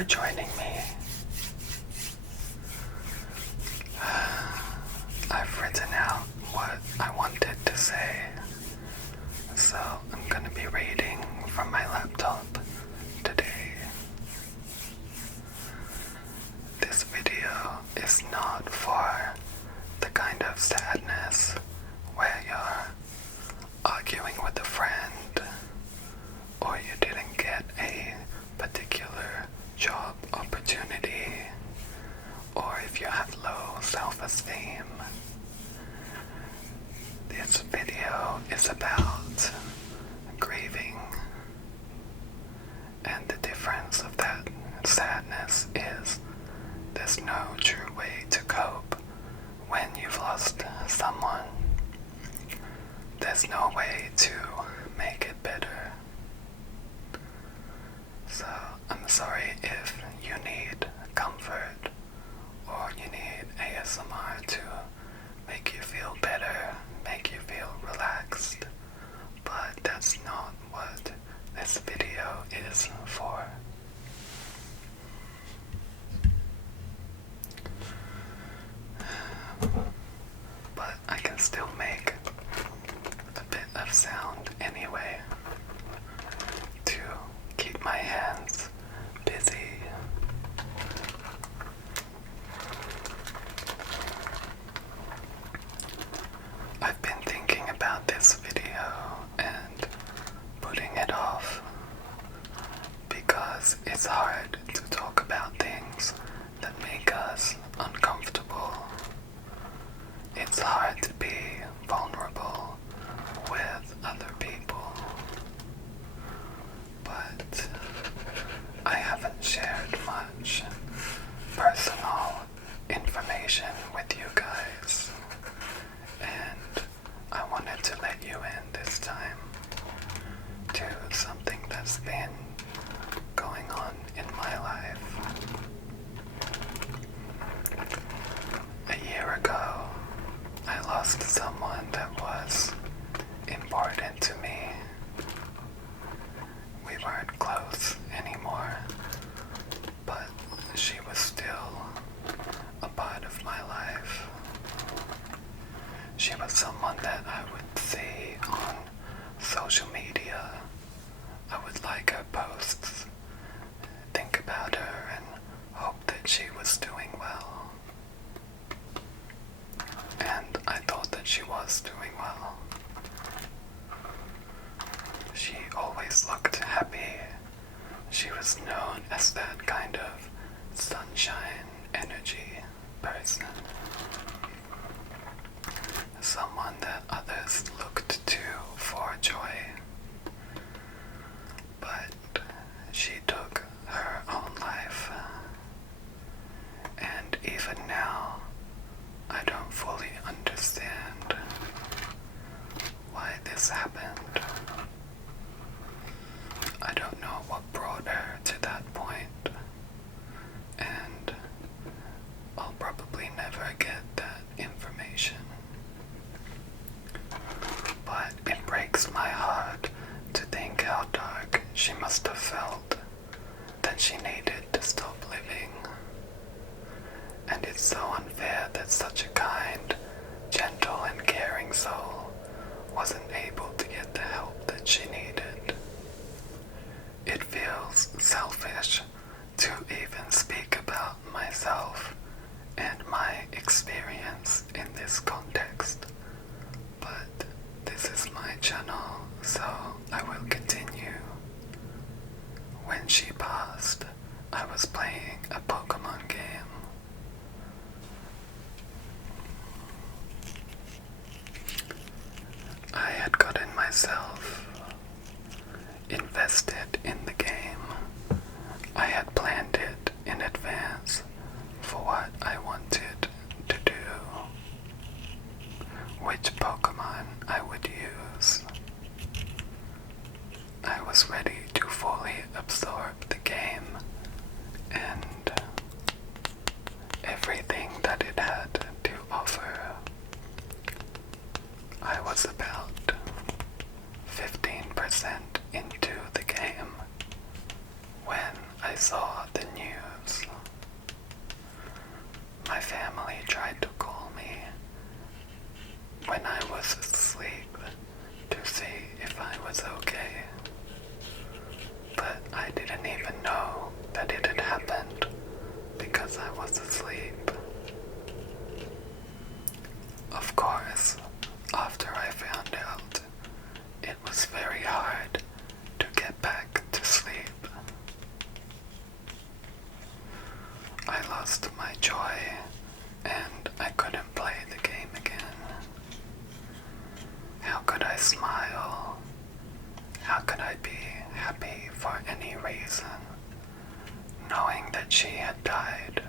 for joining me. I've written out what I wanted to say, so I'm going to be reading from my laptop today. This video is not for the kind of sadness where you're arguing with a friend or you didn't get a particular job opportunity, or if you have low self-esteem. This video is about grieving, and the difference of that sadness is there's no true way to cope when you've lost someone. There's no way to make it better. So I'm sorry if you need comfort or you need ASMR to make you feel better, make you feel relaxed, but that's not what this video is for. But I can still make a bit of sound anyway to keep my hands busy. I've been thinking about this video and putting it off because it's hard to talk about things that make us uncomfortable. It's hard to be vulnerable with other people, but I haven't shared much personal information with you guys, and I wanted to let you in this time to something that's been going on in my life. A year ago, I lost someone that was important to me. We weren't close anymore, but she was still a part of my life. She was someone that I would see on social media. I would like her posts, think about her, and hope that she was doing well. And I thought that she was doing well. She always looked happy. She was known as that kind of sunshine energy person. Someone that others looked to for joy. But she took her own life. And even now, I don't fully understand why this happened. I don't know what brought her to that point, and I'll probably never get that information. But it breaks my heart to think how dark she must have felt, that she needed to stop living. And it's so unfair that such a kind, gentle, and caring soul wasn't able to get the help that she needed. It feels selfish to even speak about myself and my experience in this context, but this is my channel, so I will continue. When she passed, I was playing a Pokemon game. I had gotten myself invested in the game. I had planned it in advance for what I wanted to do, which Pokemon I would use. I was ready to fully absorb the game and everything that it had to offer. I was about 15% into the game when I saw the new knowing that she had died.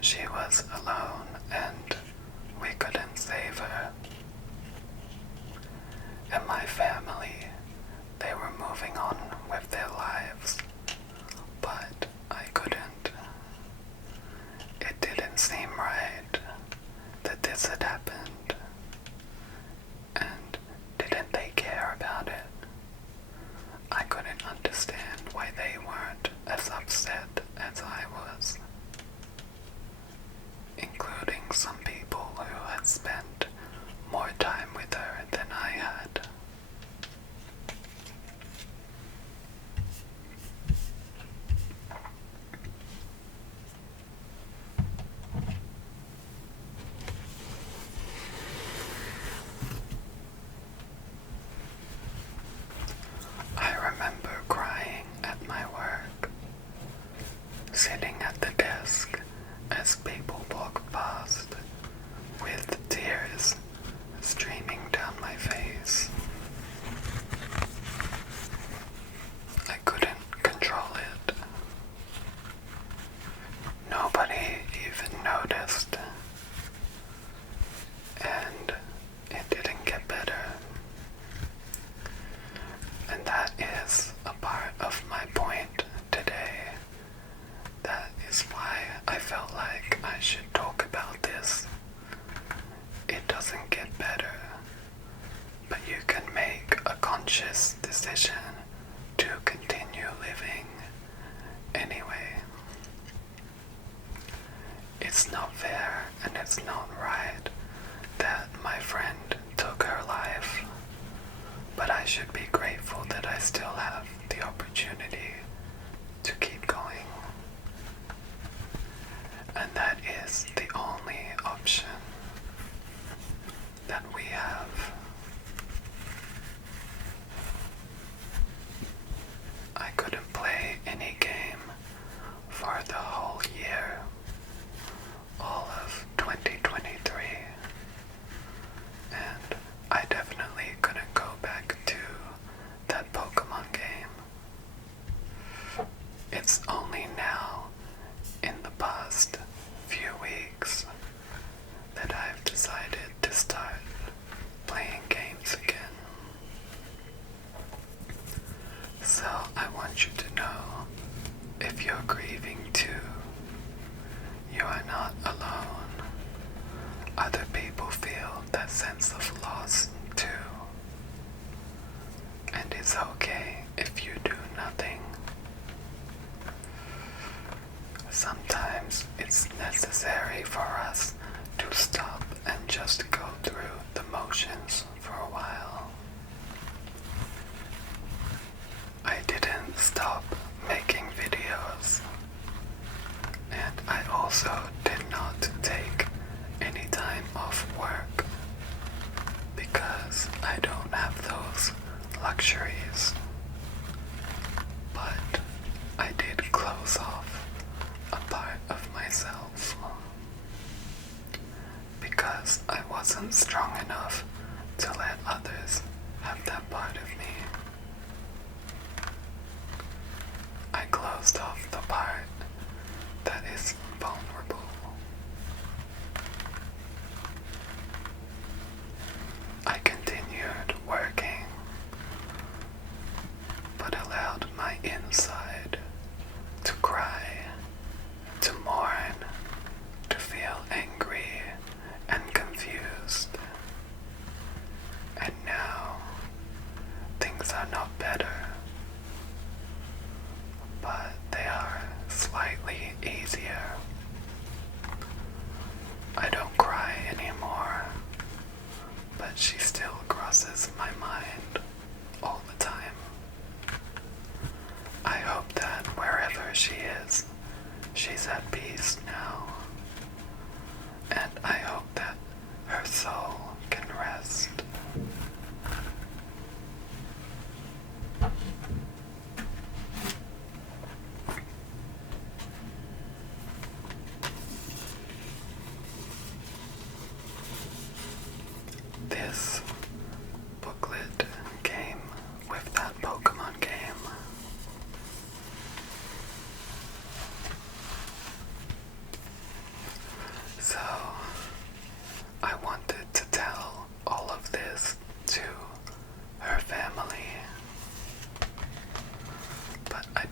She was alone and we couldn't save her. And my family, they were moving on with their lives, but I couldn't. It didn't seem right that this had happened. And didn't they care about it? I couldn't understand why they weren't as upset as I was, including some people who had spent more time with her than I had. I remember crying at my work, sitting at the desk as people walked past, with tears streaming down my face. I couldn't control it. Nobody even noticed, and it didn't get better. And that is a part of my point today. That is why I felt like I should talk about this. It doesn't get better, but you can make a conscious decision to continue living anyway. It's not fair and it's not right that my friend took her life, but I should be grateful that I still have the opportunity to keep going. And that is the only option that we have. I couldn't play any game for the whole year, all of 2023, and I definitely couldn't go back to that Pokemon game. It's only now, in the past few weeks, that I've decided to start playing games again. So I want you to know, if you're grieving too, you are not alone. Other people feel that sense of loss too. And it's okay if you do nothing. Sometimes it's necessary for us to stop and just go through the motions for a while. I didn't stop making videos, and I also did not take any time off work because I don't have those luxuries. But I did close off a part of myself because I wasn't strong enough to let others have that part of me. I closed off the part that is vulnerable. I continued working, but allowed my inside to cry, to mourn, to feel angry and confused. And now, things are not better, but they are slightly easier. I don't cry anymore, but she still crosses my mind all the time. I hope that wherever she is, she's at peace now. And I hope that her soul can rest. This booklet came with that Pokemon game.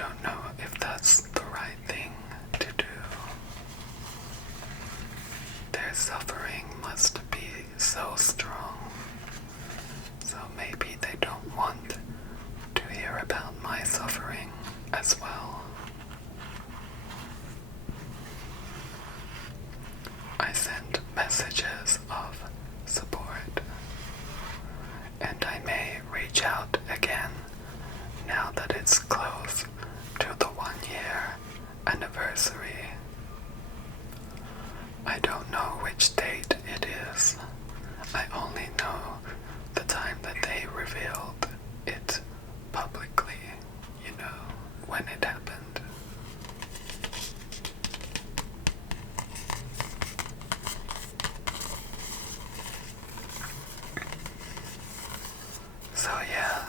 don't know if that's the right thing to do. Their suffering must be so strong, so maybe they don't want to hear about my suffering as well. I send messages of support, and I may reach out again now that it's close to the 1-year anniversary. I don't know which date it is. I only know the time that they revealed it publicly, when it happened. So yeah,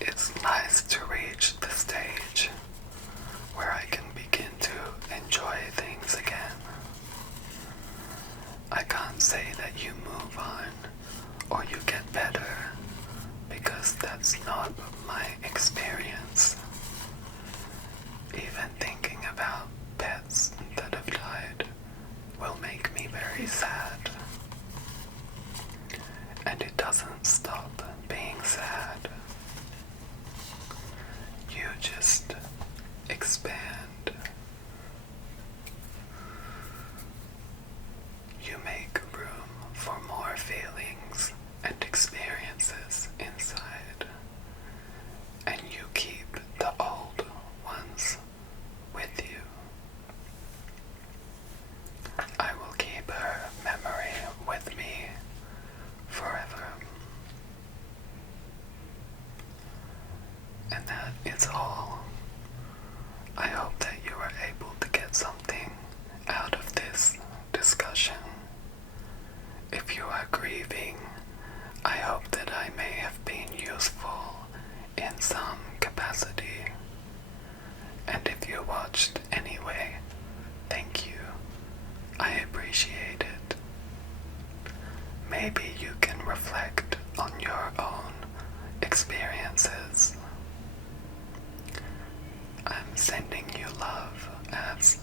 it's nice to reach the stage where I can begin to enjoy things again. I can't say that you move on or you get better, because that's not my experience. Even thinking about pets that have died will make me very sad. And it doesn't stop being sad. You just expand. You make room for more feelings and experiences inside, and you keep the old ones with you. I will keep her memory with me forever. And that is all. I hope that you are able to get something out of this discussion. If you are grieving, I hope that I may have been useful in some capacity. And if you watched anyway, thank you. I appreciate it. Maybe you can reflect on your own experiences. I'm sending you love as